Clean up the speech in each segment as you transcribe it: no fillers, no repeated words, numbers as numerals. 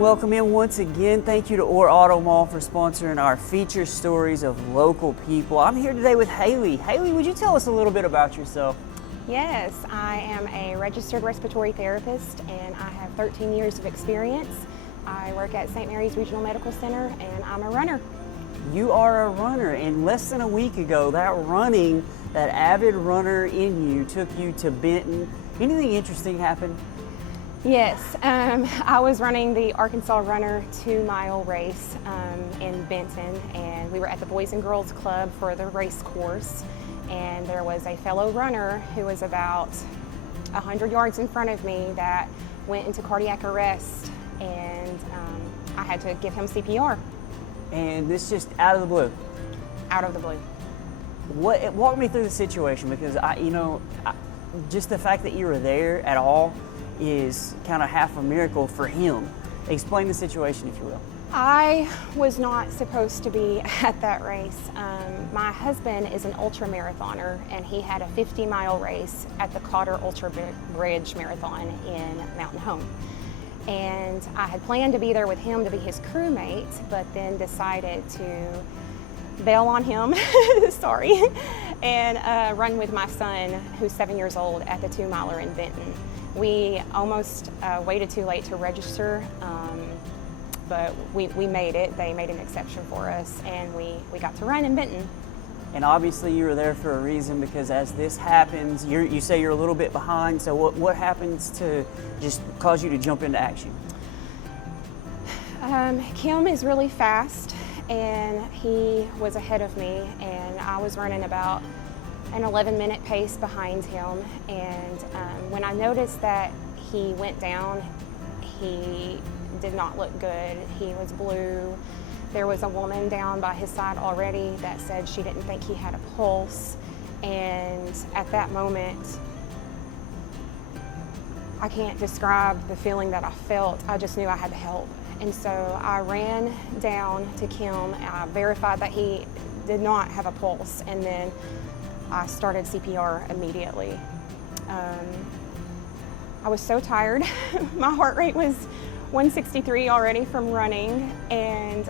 welcome in once again. Thank you to Orr Auto Mall for sponsoring our feature stories of local people. I'm here today with Haley. Haley, would you tell us a little bit about yourself? Yes, I am a registered respiratory therapist and I have 13 years of experience. I work at St. Mary's Regional Medical Center and I'm a runner. You are a runner, and less than a week ago, that avid runner in you took you to Benton. Anything interesting happened? Yes, I was running the Arkansas Runner 2-mile race in Benton, and we were at the Boys and Girls Club for the race course, and there was a fellow runner who was about 100 yards in front of me that went into cardiac arrest, and I had to give him CPR. And this just out of the blue? Out of the blue. Walk me through the situation, because just the fact that you were there at all is kind of half a miracle for him. Explain the situation, if you will. I was not supposed to be at that race. My husband is an ultra marathoner, and he had a 50-mile race at the Cotter Ultra Bridge Marathon in Mountain Home. And I had planned to be there with him to be his crewmate, but then decided to bail on him, sorry, and run with my son, who's 7 years old, at the 2-miler in Benton. We almost waited too late to register, but we made it. They made an exception for us, and we got to run in Benton. And obviously you were there for a reason, because as this happens, you say you're a little bit behind, so what happens to just cause you to jump into action? Kim is really fast, and he was ahead of me, and I was running about an 11-minute pace behind him, and when I noticed that he went down, he did not look good. He was blue. There was a woman down by his side already that said she didn't think he had a pulse, and at that moment, I can't describe the feeling that I felt. I just knew I had to help. And so I ran down to Kim, I verified that he did not have a pulse, and then I started CPR immediately. I was so tired. My heart rate was 163 already from running, and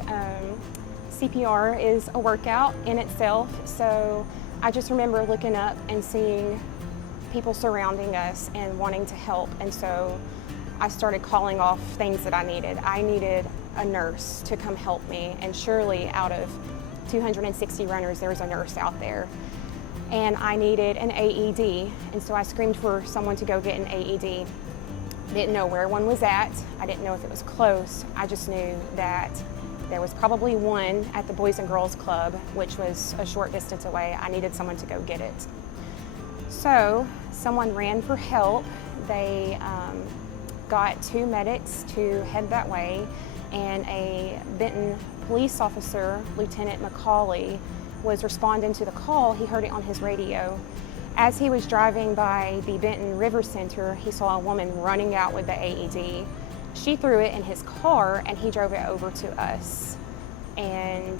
CPR is a workout in itself. So I just remember looking up and seeing people surrounding us and wanting to help. And so I started calling off things that I needed. I needed a nurse to come help me, and surely out of 260 runners, there's a nurse out there. And I needed an AED, and so I screamed for someone to go get an AED. Didn't know where one was at. I didn't know if it was close. I just knew that there was probably one at the Boys and Girls Club, which was a short distance away. I needed someone to go get it. So someone ran for help. They got 2 medics to head that way, and a Benton police officer, Lieutenant McCauley, was responding to the call. He heard it on his radio. As he was driving by the Benton River Center, he saw a woman running out with the AED. She threw it in his car, and he drove it over to us. And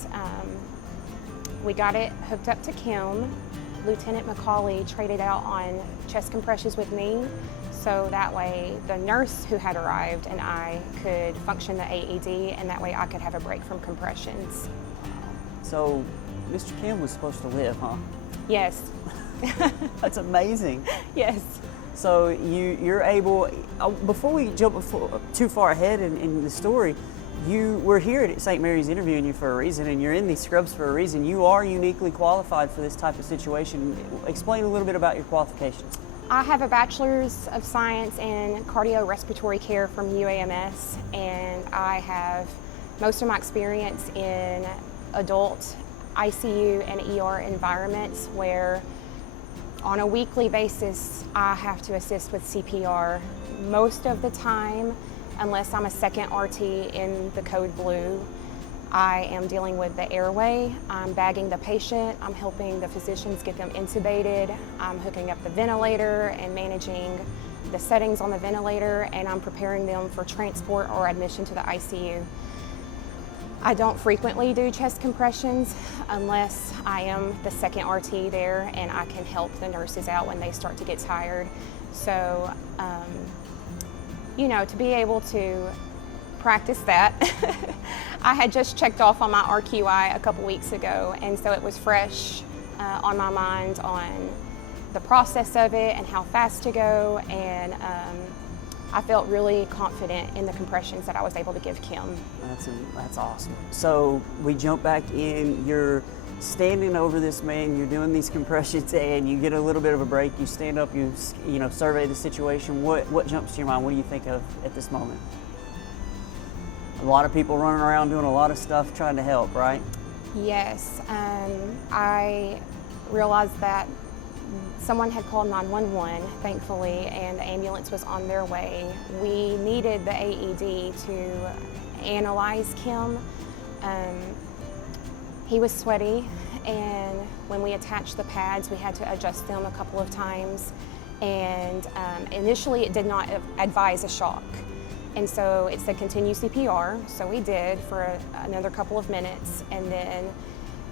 we got it hooked up to Kim. Lieutenant McCauley traded out on chest compressions with me, so that way the nurse who had arrived and I could function the AED, and that way I could have a break from compressions. So Mr. Kim was supposed to live, huh? Yes. That's amazing. Yes. So you're able, before we jump too far ahead in the story, we're here at St. Mary's interviewing you for a reason, and you're in these scrubs for a reason. You are uniquely qualified for this type of situation. Explain a little bit about your qualifications. I have a Bachelor's of Science in Cardiorespiratory Care from UAMS, and I have most of my experience in adult ICU and ER environments where on a weekly basis I have to assist with CPR. Most of the time, unless I'm a second RT in the code blue, I am dealing with the airway. I'm bagging the patient, I'm helping the physicians get them intubated, I'm hooking up the ventilator and managing the settings on the ventilator, and I'm preparing them for transport or admission to the ICU. I don't frequently do chest compressions unless I am the second RT there and I can help the nurses out when they start to get tired. So, you know, to be able to practice that. I had just checked off on my RQI a couple weeks ago, and so it was fresh on my mind on the process of it and how fast to go, and I felt really confident in the compressions that I was able to give Kim. That's awesome. So we jump back in, you're standing over this man, you're doing these compressions, and you get a little bit of a break, you stand up, you survey the situation. What jumps to your mind? What do you think of at this moment? A lot of people running around doing a lot of stuff trying to help, right? Yes, I realized that someone had called 911, thankfully, and the ambulance was on their way. We needed the AED to analyze Kim. He was sweaty, and when we attached the pads, we had to adjust them a couple of times. And initially, it did not advise a shock. And so it said continue CPR, so we did for another couple of minutes. And then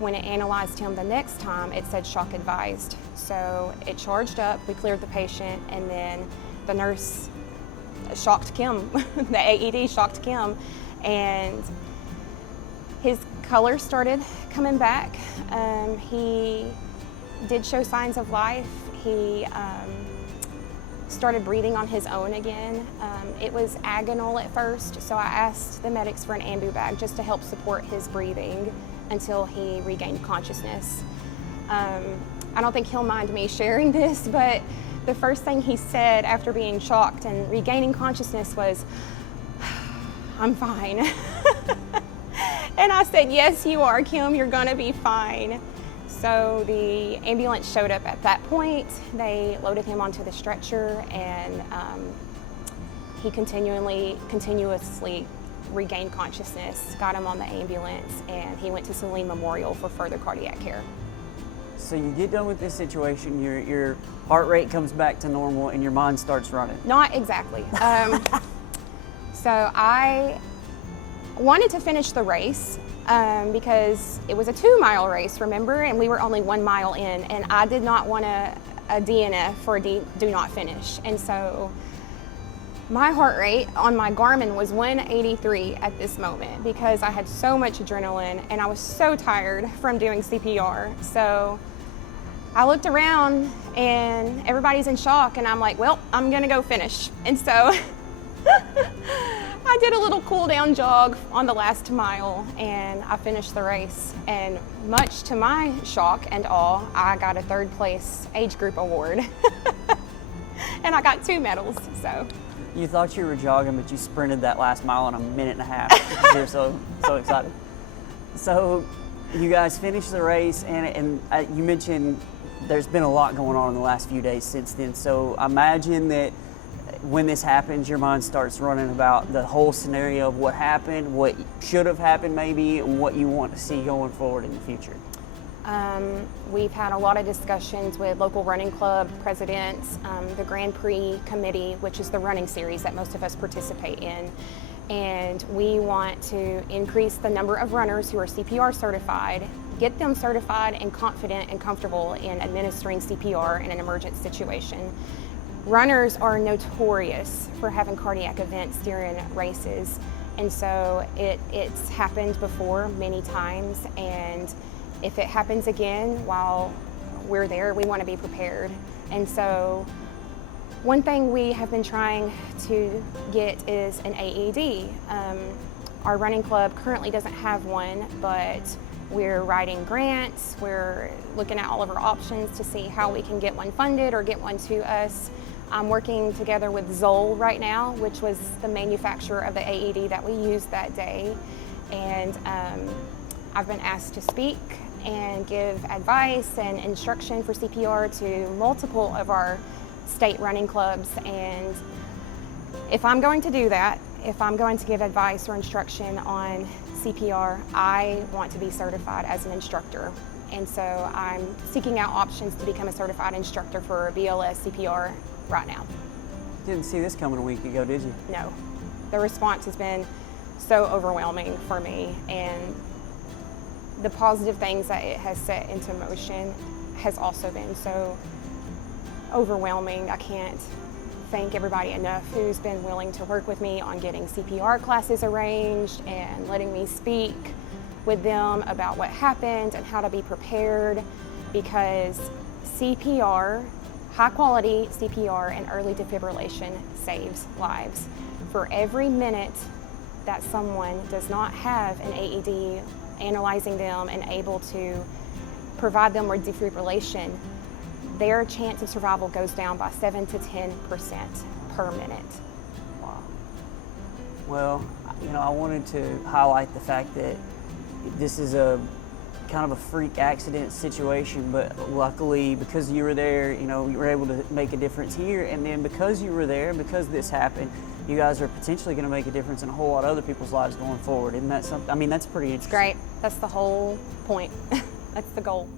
when it analyzed him the next time, it said shock advised. So it charged up, we cleared the patient, and then the nurse shocked Kim, the AED shocked Kim, and his color started coming back. He did show signs of life. He started breathing on his own again. It was agonal at first, so I asked the medics for an ambu bag just to help support his breathing until he regained consciousness. I don't think he'll mind me sharing this, but the first thing he said after being shocked and regaining consciousness was, "I'm fine." And I said, "Yes, you are, Kim, you're gonna be fine." So the ambulance showed up at that point. They loaded him onto the stretcher, and he continuously regained consciousness, got him on the ambulance, and he went to Saline Memorial for further cardiac care. So you get done with this situation, your heart rate comes back to normal, and your mind starts running. Not exactly. So I wanted to finish the race because it was a 2-mile race, remember? And we were only 1 mile in, and I did not want a DNF for a do not finish. And so my heart rate on my Garmin was 183 at this moment because I had so much adrenaline and I was so tired from doing CPR. So I looked around and everybody's in shock, and I'm like, well, I'm gonna go finish. And so I did a little cool down jog on the last mile, and I finished the race. And much to my shock and awe, I got a 3rd place age group award. And I got 2 medals, so. You thought you were jogging, but you sprinted that last mile in a minute and a half because you're so excited. So you guys finished the race, and you mentioned there's been a lot going on in the last few days since then. So I imagine that when this happens, your mind starts running about the whole scenario of what happened, what should have happened maybe, and what you want to see going forward in the future. We've had a lot of discussions with local running club presidents, the Grand Prix committee, which is the running series that most of us participate in. And we want to increase the number of runners who are CPR certified, get them certified and confident and comfortable in administering CPR in an emergent situation. Runners are notorious for having cardiac events during races, and so it's happened before many times, and if it happens again while we're there, we want to be prepared. And so one thing we have been trying to get is an AED. Our running club currently doesn't have one, but we're writing grants, we're looking at all of our options to see how we can get one funded or get one to us. I'm working together with Zoll right now, which was the manufacturer of the AED that we used that day. And I've been asked to speak and give advice and instruction for CPR to multiple of our state running clubs. And if I'm going to do that, if I'm going to give advice or instruction on CPR, I want to be certified as an instructor. And so I'm seeking out options to become a certified instructor for BLS CPR right now. Didn't see this coming a week ago, did you? No. The response has been so overwhelming for me, and the positive things that it has set into motion has also been so overwhelming. I can't thank everybody enough who's been willing to work with me on getting CPR classes arranged and letting me speak with them about what happened and how to be prepared, because CPR, high quality CPR and early defibrillation saves lives. For every minute that someone does not have an AED analyzing them and able to provide them with defibrillation, their chance of survival goes down by 7 to 10% per minute. Wow. Well, I wanted to highlight the fact that this is a kind of a freak accident situation, but luckily, because you were there, you were able to make a difference here. And then because you were there, because this happened, you guys are potentially going to make a difference in a whole lot of other people's lives going forward. Isn't that something? I mean, that's pretty interesting. Great. That's the whole point. That's the goal.